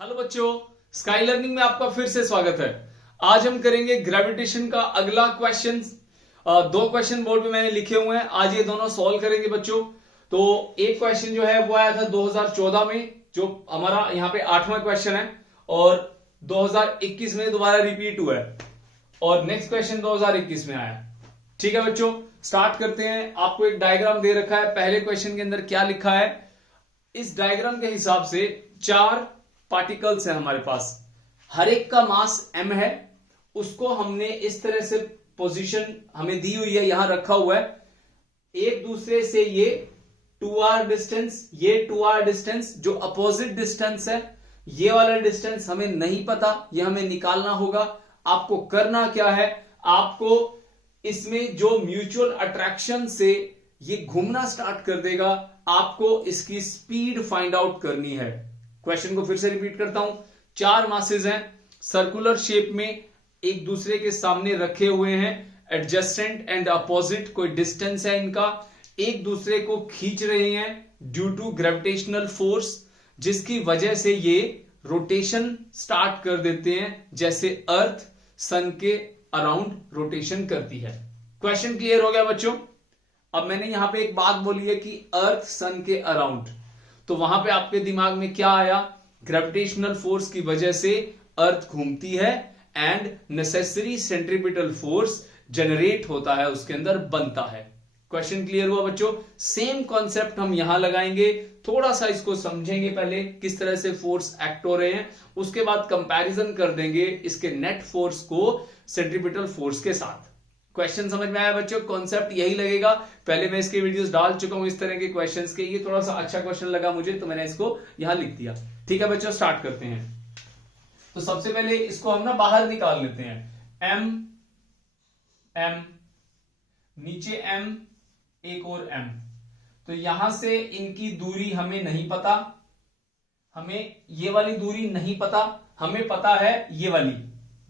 Hello बच्चों, sky learning में आपका फिर से स्वागत है। आज हम करेंगे ग्रेविटेशन का अगला क्वेश्चन। दो क्वेश्चन बोर्ड पे मैंने लिखे हुए हैं, आज ये दोनों सॉल्व करेंगे बच्चों। तो एक क्वेश्चन जो है वो आया था 2014 में, जो हमारा यहाँ पे 8वां क्वेश्चन है, और 2021 में दोबारा रिपीट हुआ है, और नेक्स्ट क्वेश्चन 2021 में आया। ठीक है बच्चों, स्टार्ट करते हैं। आपको एक डायग्राम दे रखा है, पहले क्वेश्चन के अंदर क्या लिखा है। इस डायग्राम के हिसाब से 4 पार्टिकल्स हैं हमारे पास, हर एक का मास m है। उसको हमने इस तरह से पोजीशन हमें दी हुई है, यहां रखा हुआ है। एक दूसरे से ये 2r डिस्टेंस, ये 2r डिस्टेंस, जो अपोजिट डिस्टेंस है, ये वाला डिस्टेंस हमें नहीं पता, ये हमें निकालना होगा। आपको करना क्या है, आपको इसमें जो म्यूचुअल अट्रैक्शन से ये घूमना स्टार्ट कर देगा, आपको इसकी स्पीड फाइंड आउट करनी है। क्वेश्चन को फिर से रिपीट करता हूं। 4 मासेस हैं, सर्कुलर शेप में एक दूसरे के सामने रखे हुए हैं, एडजेसेंट एंड अपोजिट, कोई डिस्टेंस है इनका, एक दूसरे को खींच रहे हैं ड्यू टू ग्रेविटेशनल फोर्स, जिसकी वजह से ये रोटेशन स्टार्ट कर देते हैं, जैसे अर्थ सन के अराउंड रोटेशन करती है। क्वेश्चन क्लियर हो गया बच्चों? अब मैंने यहां पे एक बात बोली है कि अर्थ सन के अराउंड, तो वहां पे आपके दिमाग में क्या आया? ग्रेविटेशनल फोर्स की वजह से अर्थ घूमती है and necessary centripetal force generate होता है, उसके अंदर बनता है। क्वेश्चन क्लियर हुआ बच्चों? सेम कॉन्सेप्ट हम यहां लगाएंगे, थोड़ा सा इसको समझेंगे पहले किस तरह से फोर्स एक्ट हो रहे हैं, उसके बाद कंपैरिजन कर देंगे इसके नेट फोर्स को सेंट्रीपिटल फोर्स के साथ। क्वेश्चन समझ में आया बच्चों? कॉन्सेप्ट यही लगेगा। पहले मैं इसके वीडियोस डाल चुका हूं इस तरह के क्वेश्चंस के, ये थोड़ा सा अच्छा क्वेश्चन लगा मुझे तो मैंने इसको यहां लिख दिया। ठीक है बच्चों, स्टार्ट करते हैं। तो सबसे पहले इसको हम ना बाहर निकाल लेते हैं। एम एम, नीचे एम, एक और एम, तो यहां से इनकी दूरी हमें नहीं पता, हमें ये वाली दूरी नहीं पता, हमें पता है ये वाली,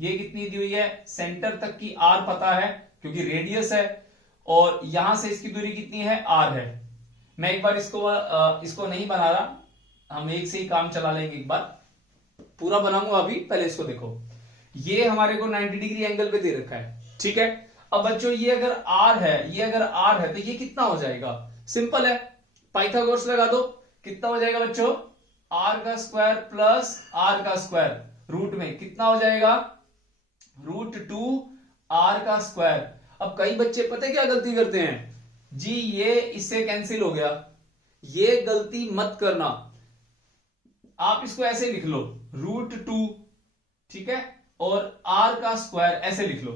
ये कितनी दी हुई है, सेंटर तक की आर पता है क्योंकि रेडियस है, और यहां से इसकी दूरी कितनी है, आर है। मैं एक बार इसको नहीं बना रहा, हम एक से ही काम चला लेंगे, एक बार पूरा बनाऊंगा अभी, पहले इसको देखो। ये हमारे को 90 डिग्री एंगल पे दे रखा है, ठीक है। अब बच्चों ये अगर आर है, ये अगर आर है, तो ये कितना हो जाएगा? सिंपल है, पाइथागोरस लगा दो। कितना हो जाएगा बच्चों? आर का स्क्वायर प्लस आर का स्क्वायर, रूट में कितना हो जाएगा? √2 आर का स्क्वायर। अब कई बच्चे पता है क्या गलती करते हैं जी, ये इससे कैंसिल हो गया, ये गलती मत करना। आप इसको ऐसे लिख लो, √2, ठीक है, और आर का स्क्वायर ऐसे लिख लो,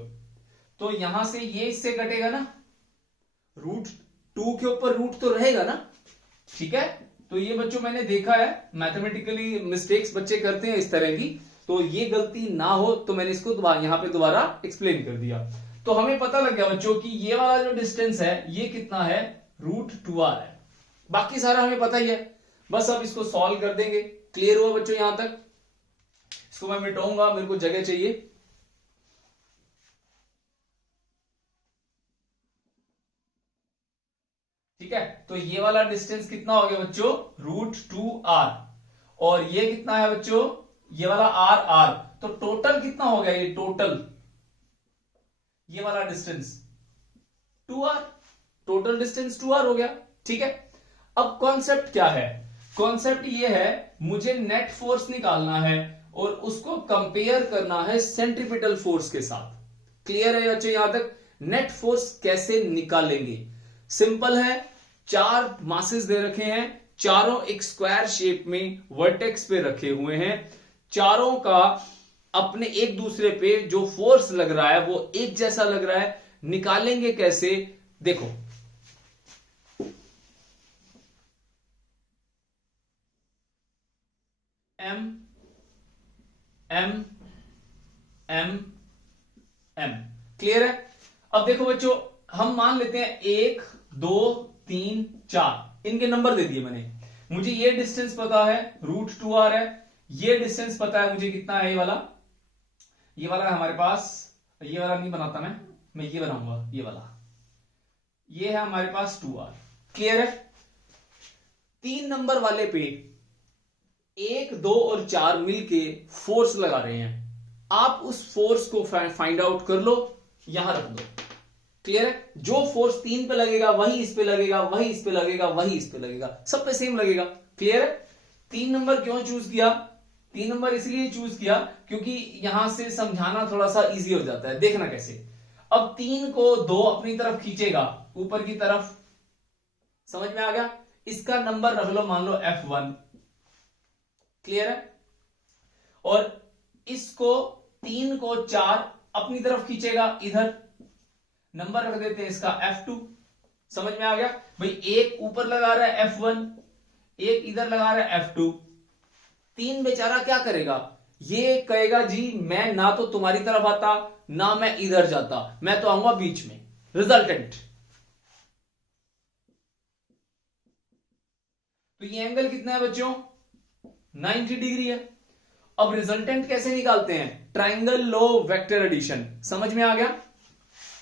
तो यहां से ये इससे कटेगा ना, √2 के ऊपर रूट तो रहेगा ना, ठीक है। तो ये बच्चों मैंने देखा है, मैथमेटिकली मिस्टेक्स बच्चे करते हैं इस तरह की, तो ये गलती ना हो तो मैंने इसको यहां पे दोबारा एक्सप्लेन कर दिया। तो हमें पता लग गया बच्चों कि ये वाला जो डिस्टेंस है ये कितना है, √2r है। बाकी सारा हमें पता ही है, बस अब इसको सॉल्व कर देंगे। क्लियर हुआ बच्चों यहां तक? इसको मैं मिटाऊंगा, मेरे को जगह चाहिए। ठीक है, तो ये वाला डिस्टेंस कितना हो गया बच्चों, √2r, और ये कितना है बच्चों, ये वाला r, तो टोटल कितना हो गया, ये टोटल ये वाला distance 2r, total distance 2r हो गया, ठीक है। अब कॉन्सेप्ट क्या है? कॉन्सेप्ट ये है, मुझे नेट फोर्स निकालना है और उसको कंपेयर करना है सेंट्रीपिटल फोर्स के साथ। क्लियर है बच्चों यहां तक? नेट फोर्स कैसे निकालेंगे? सिंपल है, 4 मासेस दे रखे हैं, चारों एक स्क्वायर शेप में वर्टेक्स पे रखे हुए हैं, चारों का अपने एक दूसरे पे जो फोर्स लग रहा है वो एक जैसा लग रहा है। निकालेंगे कैसे? देखो, M M M M, clear है? अब देखो बच्चों, हम मान लेते हैं 1 2 3 4, इनके नंबर दे दिए मैंने। मुझे ये डिस्टेंस पता है, √2r है, ये डिस्टेंस पता है मुझे कितना है, ये वाला है हमारे पास, ये वाला नहीं बनाता मैं ये बनाऊंगा, ये वाला, ये है हमारे पास 2r। क्लियर है? 3 नंबर वाले पे 1, 2 और 4 मिलके फोर्स लगा रहे हैं। आप उस फोर्स को फाइंड आउट कर लो, यहां रख दो। क्लियर है? जो फोर्स 3 पे लगेगा वही इस पे लगेगा, वही इस पे लगेगा, वही इस पे लगेगा, सब पे सेम लगेगा। क्लियर है? 3 नंबर क्यों चूज किया? 3 नंबर इसलिए चूज किया क्योंकि यहां से समझाना थोड़ा सा इजी हो जाता है। देखना कैसे। अब 3 को 2 अपनी तरफ खींचेगा, ऊपर की तरफ। समझ में आ गया? इसका नंबर रख लो, मान लो F1। क्लियर है? और इसको 3 को 4 अपनी तरफ खींचेगा, इधर नंबर रख देते हैं इसका F2। समझ में आ गया भाई? एक ऊपर लगा रहा है F1, एक इधर लगा रहा है F2। 3 बेचारा क्या करेगा? ये कहेगा जी मैं ना तो तुम्हारी तरफ आता ना मैं इधर जाता, मैं तो आऊंगा बीच में, रिजल्टेंट। तो ये एंगल कितना है बच्चों? 90 डिग्री है। अब रिजल्टेंट कैसे निकालते हैं? ट्राइंगल लो वेक्टर एडिशन। समझ में आ गया?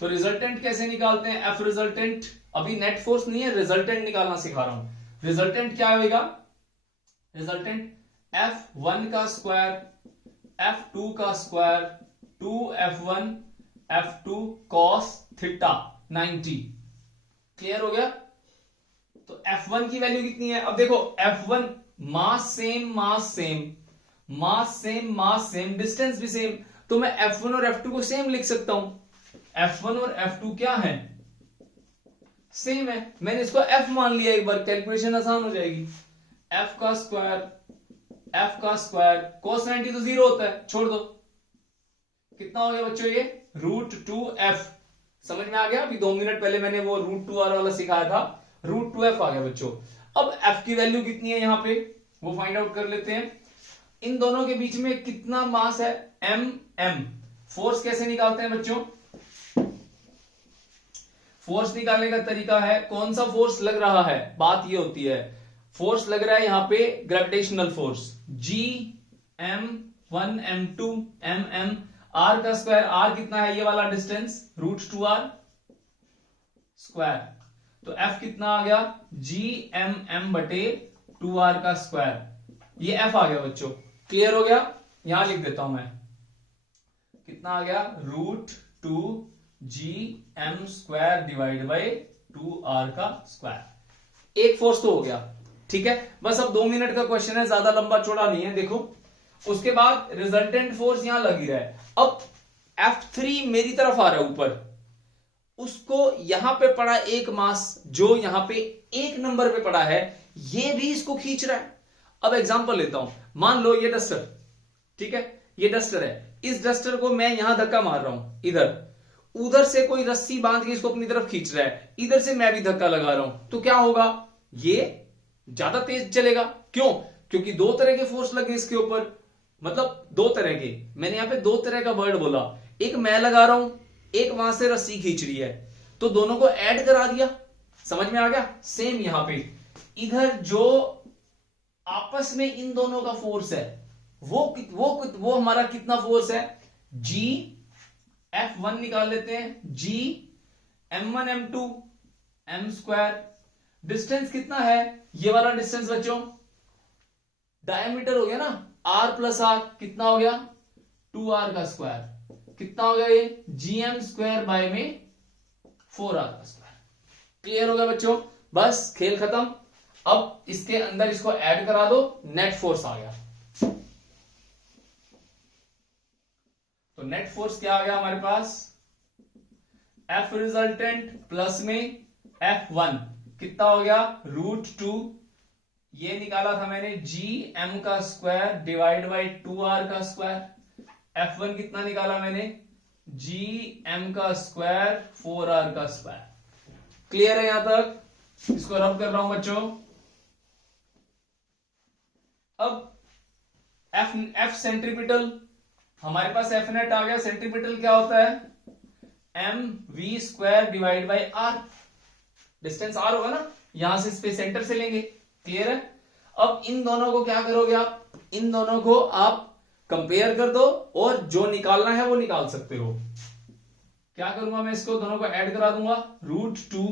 तो रिजल्टेंट कैसे निकालते हैं? F resultant. अभी नेट फोर्स नहीं है, रिजल्टेंट निकालना सिखा रहा हूं। रिजल्टेंट क्या होगा? रिजल्टेंट F1 का स्क्वायर F2 का square 2F1 F2 cos theta 90। Clear हो गया? तो F1 की वैल्यू कितनी है? अब देखो F1 mass same, mass same, mass same, mass same, distance भी सेम, तो मैं F1 और F2 को सेम लिख सकता हूं। F1 और F2 क्या है? सेम है। मैंने इसको F मान लिया, एक बार कैलकुलेशन आसान हो जाएगी। F का स्क्वायर cos 90 तो 0 होता है, छोड़ दो। कितना हो गया बच्चों ये? √2F। समझ में आ गया? अभी 2 मिनट पहले मैंने वो √2R वाला सिखाया था, √2F आ गया बच्चों। अब F की वैल्यू कितनी है यहां पे, वो फाइंड आउट कर लेते हैं। इन दोनों के बीच में कितना मास है? M। फोर्स कैसे निकालते हैं बच्चों? फोर्स निकालने का तरीका है, कौन सा फोर्स लग रहा है, बात ये होती है। फोर्स लग रहा है यहां पे gravitational force, Gm1m2 mm। R का स्क्वायर, R कितना है ये वाला डिस्टेंस? √2R square. तो F कितना आ गया? Gmm/2R का स्क्वायर। ये F आ गया बच्चों। क्लियर हो गया? यहां लिख देता हूं मैं, कितना आ गया? √2Gm² / 2R का स्क्वायर। एक फोर्स तो हो गया, ठीक है। बस अब 2 मिनट का क्वेश्चन है, ज्यादा लंबा चौड़ा नहीं है। देखो उसके बाद रिजल्टेंट फोर्स यहां लगी रहा है। अब F3 मेरी तरफ आ रहा है ऊपर, उसको यहां पे पड़ा एक मास जो यहां पे 1 नंबर पे पड़ा है, ये भी इसको खींच रहा है। अब एग्जांपल लेता हूं, मान लो ये डस्टर, ठीक है, ये डस्टर है। इस डस्टर को मैं यहां धक्का मार रहा हूं, इधर उधर से कोई रस्सी बांध के इसको अपनी तरफ खींच रहा है, इधर से मैं भी धक्का लगा रहा हूं, तो क्या होगा? ये ज्यादा तेज चलेगा। क्यों? क्योंकि 2 तरह के फोर्स लगे इसके ऊपर, मतलब 2 तरह के, मैंने यहां पे 2 तरह का वर्ड बोला। एक मैं लगा रहा हूं, एक वहां से रस्सी खींच रही है, तो दोनों को ऐड करा दिया। समझ में आ गया? सेम यहां पे इधर जो आपस में इन दोनों का फोर्स है वो हमारा कितना फोर्स है? G F1 निकाल लेते हैं, G m1m2 m²। डिस्टेंस कितना है? ये वाला डिस्टेंस बच्चों डायमीटर हो गया ना, R + R कितना हो गया? 2R का स्क्वायर। कितना हो गया ये? Gm² में 4R का स्क्वायर। क्लियर हो गया बच्चों? बस खेल खत्म। अब इसके अंदर इसको ऐड करा दो, नेट फोर्स आ गया। तो नेट फोर्स क्या आ गया हमारे पास? F रिजल्टेंट प्लस में F1 कितना हो गया? √2, ये निकाला था मैंने Gm² / 2R का स्क्वायर। F1 कितना निकाला मैंने? Gm² 4R का स्क्वायर। क्लियर है यहां तक? इसको रब कर रहा हूं बच्चों। अब F सेंट्रीपिटल, हमारे पास F नेट आ गया। सेंट्रीपिटल क्या होता है? mv² / R। डिस्टेंस R होगा ना, यहां से स्पेस सेंटर से लेंगे। क्लियर है? अब इन दोनों को क्या करोगे आप? इन दोनों को आप कंपेयर कर दो और जो निकालना है वो निकाल सकते हो। क्या करूंगा मैं? इसको दोनों को ऐड करा दूंगा, √2।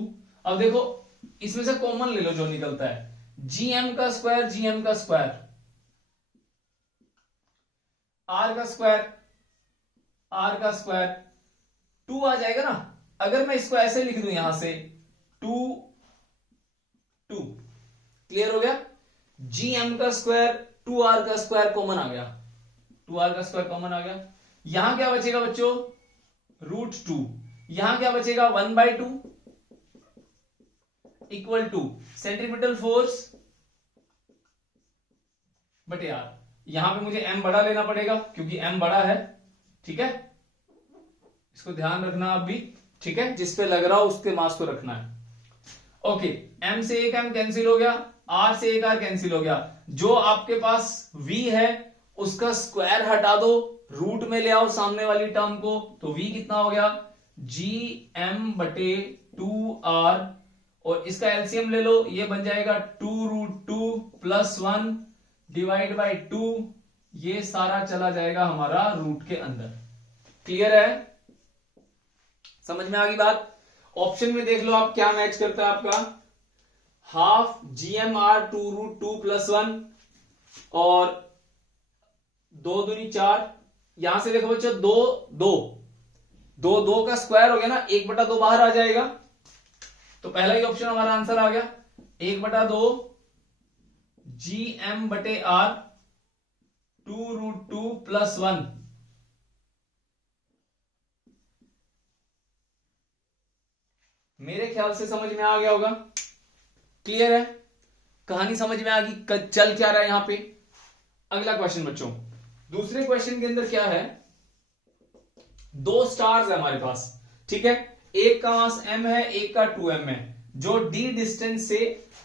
अब देखो इसमें से कॉमन ले लो जो निकलता है, Gm² Gm²। आर का स्क्वायर 2 आ जाएगा ना। अगर मैं इसको ऐसे लिख दूं यहां से 2 क्लियर हो गया। जी एम का स्क्वायर 2r का स्क्वायर कॉमन आ गया, 2r का स्क्वायर कॉमन आ गया। यहां क्या बचेगा बच्चों, √2। यहां क्या बचेगा 1/2 इक्वल टू सेंट्रीपिटल फोर्स बटे आर। यहां पे मुझे m बड़ा लेना पड़ेगा क्योंकि m बड़ा है, ठीक है, इसको ध्यान रखना आप भी, ठीक है, जिस पे लग रहा हो उसके मास को रखना है। ओके, m से एक m कैंसिल हो गया, r से एक r कैंसिल हो गया। जो आपके पास v है उसका स्क्वायर हटा दो, रूट में ले आओ सामने वाली टर्म को, तो v कितना हो गया gm बटे 2r, और इसका एलसीएम ले लो, ये बन जाएगा 2√2 प्लस 1 डिवाइड बाई 2, ये सारा चला जाएगा हमारा रूट के अंदर। क्लियर है, समझ में आ गई बात। ऑप्शन में देख लो आप क्या मैच करता है आपका, हाफ GMR 2√2 प्लस 1 और 2 दूनी 4। यहां से देखो बच्चों 2 का स्क्वायर हो गया ना, 1/2 बाहर आ जाएगा, तो पहला ही ऑप्शन हमारा आंसर आ गया 1/2 GM बटे R 2√2 प्लस 1। मेरे ख्याल से समझ में आ गया होगा, क्लियर है, कहानी समझ में आ गई चल क्या रहा है यहां पे। अगला क्वेश्चन बच्चों, दूसरे क्वेश्चन के अंदर क्या है, 2 स्टार्स है हमारे पास, ठीक है, एक का मास m है, एक का 2m है, जो d डिस्टेंस से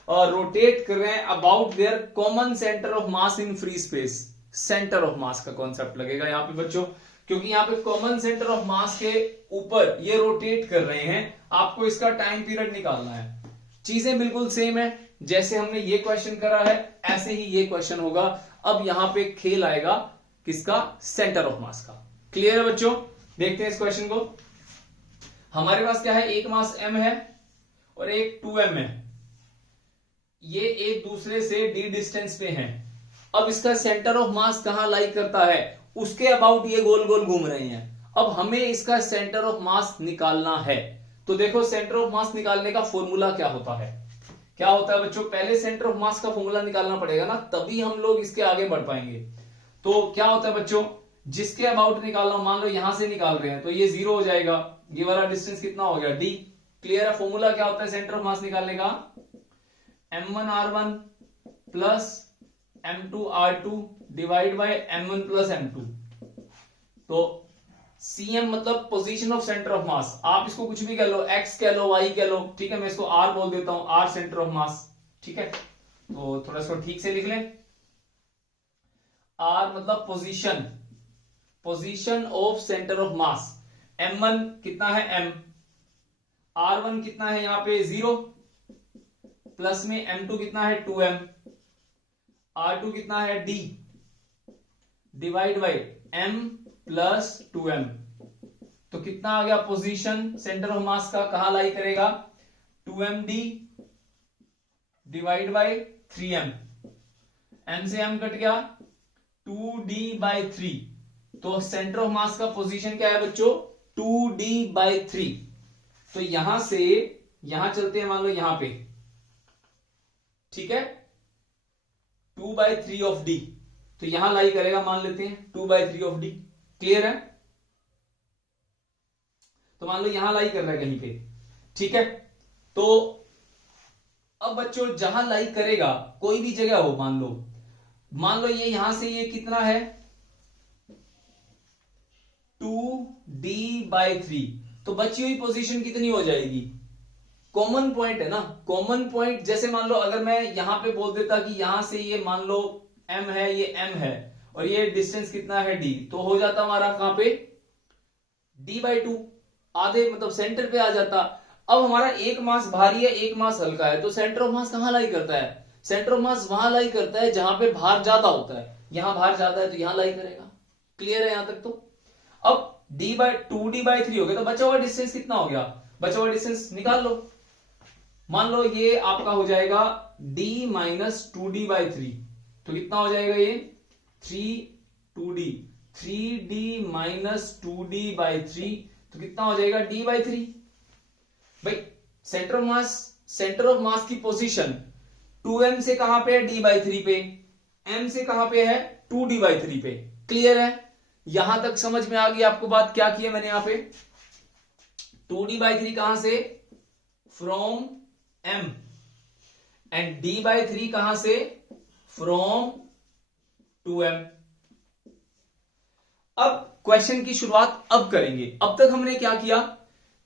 रोटेट कर रहे हैं about their common centre of mass in free space. Centre of mass का कॉन्सेप्ट लगेगा यहां पे बच्चों, क्योंकि यहां पे कॉमन सेंटर ऑफ मास के ऊपर ये रोटेट कर रहे हैं, आपको इसका टाइम पीरियड निकालना है। चीजें बिल्कुल सेम है, जैसे हमने ये क्वेश्चन करा है ऐसे ही ये क्वेश्चन होगा। अब यहां पे खेल आएगा किसका, सेंटर ऑफ मास का। क्लियर है बच्चों, देखते हैं इस क्वेश्चन को। हमारे पास क्या है, एक मास m है और एक 2m है, ये एक दूसरे से d डिस्टेंस पे हैं। अब इसका सेंटर ऑफ मास कहां लाई करता है, उसके अबाउट ये गोल गोल घूम रहे हैं। अब हमें इसका सेंटर ऑफ मास निकालना है, तो देखो सेंटर ऑफ मास निकालने का फॉर्मूला क्या होता है, क्या होता है बच्चों, पहले सेंटर ऑफ मास का फॉर्मूला निकालना पड़ेगा ना, तभी हम लोग इसके आगे बढ़ पाएंगे। तो क्या होता है बच्चों, जिसके अबाउट निकालना, मान लो यहां से निकाल रहे हैं तो ये 0 हो जाएगा, ये वाला डिस्टेंस कितना हो गया d। क्लियर है, फॉर्मूला क्या होता है सेंटर ऑफ मास निकालने का, m1r1 plus m2r2 divide by m1 plus m2। तो cm मतलब position of centre of mass, आप इसको कुछ भी कह लो, x कह लो, y कह लो, ठीक है, मैं इसको r बोल देता हूं, r सेंटर ऑफ मास, ठीक है। तो थोड़ा इसको ठीक से लिख लें, r मतलब position of centre of mass. m1 कितना है m, r1 कितना है यहां पे 0, प्लस में m2 कितना है 2m, r2 कितना है d, divide by m plus 2m। तो कितना आ गया पोजीशन सेंटर ऑफ मास का, कहां लाई करेगा, 2md divide by 3m, m से m कट गया 2d/3। तो सेंटर ऑफ मास का पोजीशन क्या है बच्चों, 2d/3। तो यहां से यहां चलते हैं, मान लो यहां पे, ठीक है, 2/3 ऑफ d, तो यहां लाई करेगा, मान लेते हैं 2/3 ऑफ d। क्लियर है, तो मान लो यहां लाई कर रहा है कहीं पे, ठीक है। तो अब बच्चों जहां लाई करेगा, कोई भी जगह हो, मान लो ये यहां से ये कितना है 2d/3, तो बची हुई पोजीशन कितनी हो जाएगी, कॉमन पॉइंट है ना, कॉमन पॉइंट। जैसे मान लो अगर मैं यहां पे बोल देता कि यहां से ये मान लो m है, ये m है, और ये डिस्टेंस कितना है d, तो हो जाता हमारा कहां पे d/2, आधे मतलब सेंटर पे आ जाता। अब हमारा एक मास भारी है, एक मास हल्का है, तो सेंटर ऑफ मास कहां लाई करता है, सेंटर ऑफ मास वहां लाई करता है जहां पे भार ज्यादा होता है। यहां भार ज्यादा है तो यहां लाई करेगा। क्लियर है यहां तक। तो अब 2d/3 हो गया, तो बचा हुआ डिस्टेंस कितना हो गया, बचा हुआ डिस्टेंस निकाल लो। मान लो ये आपका हो जाएगा d - 2d/3, तो कितना हो जाएगा ये 3 2d, 3d minus 2d by 3, तो कितना हो जाएगा d बाई 3। भाई सेंटर ऑफ मास की पोजीशन 2m से कहां पे है, d बाई 3 पे, m से कहां पे है, 2d बाई 3 पे। क्लियर है, यहां तक समझ में आ गई आपको बात। क्या किया मैंने यहां पे, 2d बाई 3 कहां से, from m, and d by 3 कहां से, फ्रॉम 2m। अब क्वेश्चन की शुरुआत अब करेंगे। अब तक हमने क्या किया,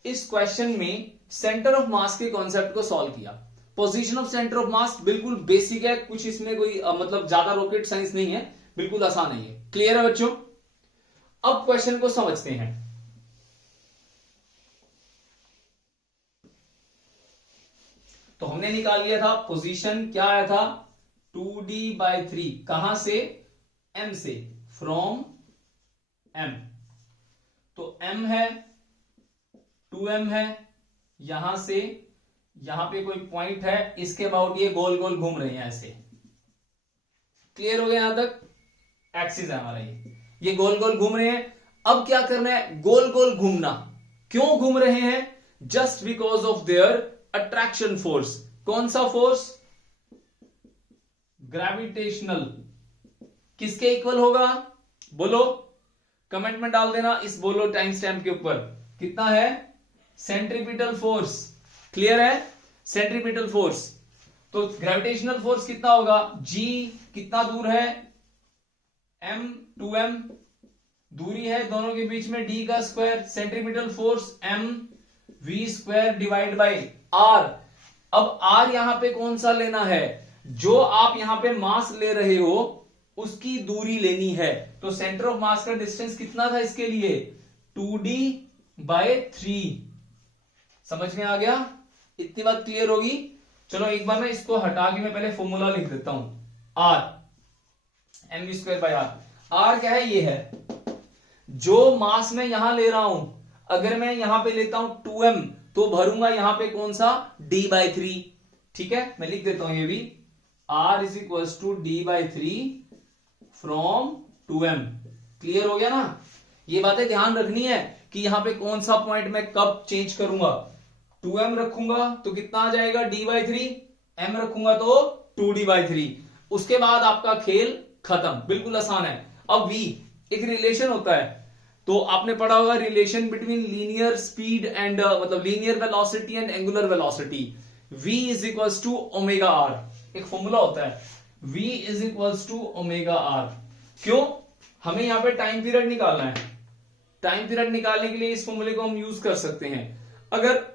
इस क्वेश्चन में सेंटर ऑफ मास के कॉन्सेप्ट को सॉल्व किया। Position of centre of mass बिल्कुल बेसिक है, कुछ इसमें कोई मतलब ज्यादा रॉकेट साइंस नहीं है, बिल्कुल आसान है ये। क्लियर है बच्चों, अब क्वेश्चन को समझते हैं। तो हमने निकाल लिया था पोजीशन, क्या आया था, 2d बाई 3, कहां से, m से, फ्रॉम m। तो m है, 2m है, यहां से यहां पे कोई पॉइंट है, इसके अबाउट ये गोल गोल घूम रहे हैं ऐसे। क्लियर हो गया यहां तक, एक्सिस है हमारा ये गोल गोल घूम रहे हैं। अब क्या करना है, गोल गोल घूमना। क्यों घूम रहे हैं, just because of their attraction force. कौन सा फोर्स, ग्रेविटेशनल। किसके इक्वल होगा, बोलो, कमेंट में डाल देना, इस बोलो टाइम स्टैम्प के ऊपर। कितना है, सेंट्रीपिटल फोर्स। क्लियर है, सेंट्रीपिटल फोर्स। तो ग्रेविटेशनल फोर्स कितना होगा, g कितना दूर है, m 2m दूरी है दोनों के बीच में, d का square, centripetal force m v square divide by r। अब r यहां पे कौन सा लेना है, जो आप यहां पे मास ले रहे हो उसकी दूरी लेनी है। तो सेंटर ऑफ मास का डिस्टेंस कितना था इसके लिए, 2d बाई 3। समझ में आ गया, इतनी बात क्लियर होगी। चलो एक बार मैं इसको हटा के मैं पहले फॉर्मूला लिख देता हूं, r mv square by r। r क्या है, ये है जो मास में यहां ले रहा हूं। अगर मैं यहां पे लेता हूं 2m, तो भरूंगा यहां पे कौन सा, d बाई 3। ठीक है, मैं लिख देता हूं ये भी, r is equal to d by 3 फ्रॉम 2m। क्लियर हो गया ना, ये बातें ध्यान रखनी है कि यहां पे कौन सा पॉइंट मैं कब चेंज करूंगा। 2m रखूंगा तो कितना आ जाएगा, d बाई 3, m रखूंगा तो 2d बाई 3। उसके बाद आपका खेल खत्म, बिल्कुल आसान है। अब v एक रिलेशन होता है, तो आपने पढ़ा होगा relation between linear speed and मतलब linear velocity and angular velocity. v is equal to omega r, एक फॉर्मूला होता है, v is equal to omega r। क्यों, हमें यहां पे टाइम पीरियड निकालना है। टाइम पीरियड निकालने के लिए इस फॉर्मूले को हम यूज कर सकते हैं। अगर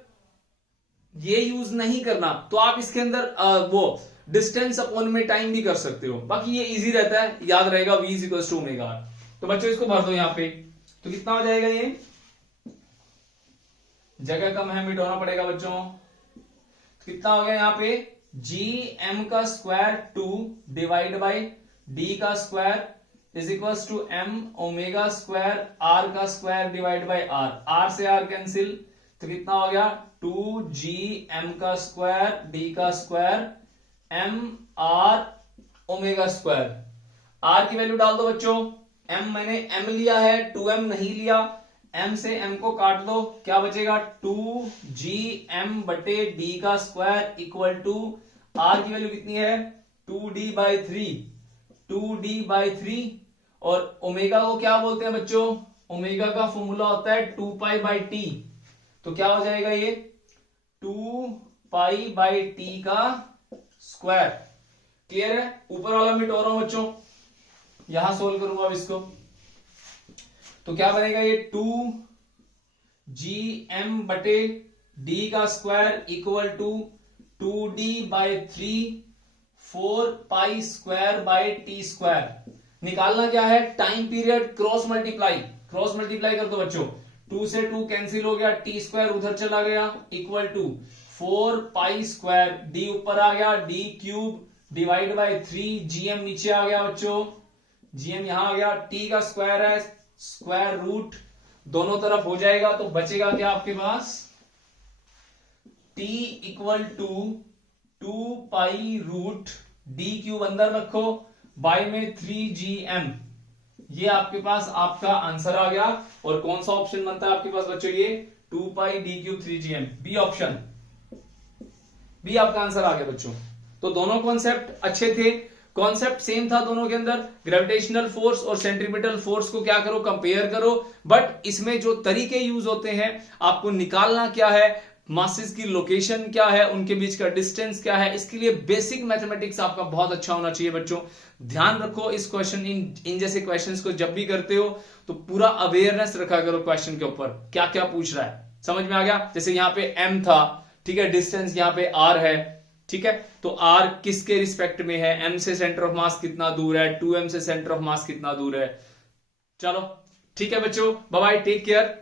ये यूज नहीं करना तो आप इसके अंदर वो डिस्टेंस अपॉन में टाइम भी कर सकते हो, बाकी ये इजी रहता है, याद रहेगा, v is equal to omega r। तो बच्चों इसको भर दो यहां पे, तो कितना हो जाएगा, ये जगह कम है, मिटाना पड़ेगा बच्चों। तो कितना हो गया यहां पे, g m का स्क्वायर 2 डिवाइड बाई d का square is equal to m omega square r का square divide by r। r से r कैंसिल, तो कितना हो गया, 2g m का स्क्वायर d का square m r omega square. r की वैल्यू डाल दो बच्चों, m मैंने m लिया है, 2m नहीं लिया, m से m को काट दो, क्या बचेगा, 2gm बटे d का स्क्वायर इक्वल टू r की वैल्यू कितनी है, 2d बाई 3, 2d बाई 3। और ओमेगा को क्या बोलते हैं बच्चों, ओमेगा का फॉर्मूला होता है 2 पाई बाई टी। तो क्या हो जाएगा ये, 2 पाई बाई टी का स्क्वायर। क्लियर है, ऊपर वाला मिट हो रहा हूं बच्चों, यहां सोल्व करूंगा अब इसको। तो क्या बनेगा ये, 2gm बटे d का square equal to 2d by 3 4 pi square by T square. निकालना क्या है, टाइम पीरियड क्रॉस मल्टीप्लाई कर दो बच्चों, 2 से 2 कैंसिल हो गया, टी स्क्वायर उधर चला गया equal to 4 pi square, d ऊपर आ गया, d cube divide by 3, gm नीचे आ गया बच्चों, gm यहां आ गया, t का स्क्वायर है, स्क्वायर रूट दोनों तरफ हो जाएगा, तो बचेगा क्या आपके पास, t equal to 2 pi root d cube अंदर रखो, बाई में 3gm, ये आपके पास आपका आंसर आ गया। और कौन सा ऑप्शन बनता है आपके पास बच्चों? ये 2 pi D cube 3gm, B option, B आपका आंसर आ गया बच्चों। तो दोनों कॉन्सेप्ट अच्छे थे, कॉन्सेप्ट सेम था दोनों के अंदर। ग्रेविटेशनल फोर्स और सेंट्रीपिटल फोर्स को क्या करो, कंपेयर करो। बट इसमें जो तरीके यूज होते हैं, आपको निकालना क्या है, मासेस की लोकेशन क्या है, उनके बीच का डिस्टेंस क्या है, इसके लिए बेसिक मैथमेटिक्स आपका बहुत अच्छा होना चाहिए बच्चों। ध्यान रखो इस क्वेश्चन, इन जैसे क्वेश्चंस को जब भी करते हो तो पूरा अवेयरनेस रखा करो क्वेश्चन के ऊपर, क्या क्या पूछ रहा है, समझ में आ गया। जैसे यहाँ पे m था, ठीक है, डिस्टेंस यहाँ पे r है, ठीक है, तो r किसके रिस्पेक्ट में है, m से सेंटर ऑफ मास कितना दूर है, 2m से सेंटर ऑफ मास कितना दूर है। चलो ठीक है बच्चों, बाय बाय, टेक केयर।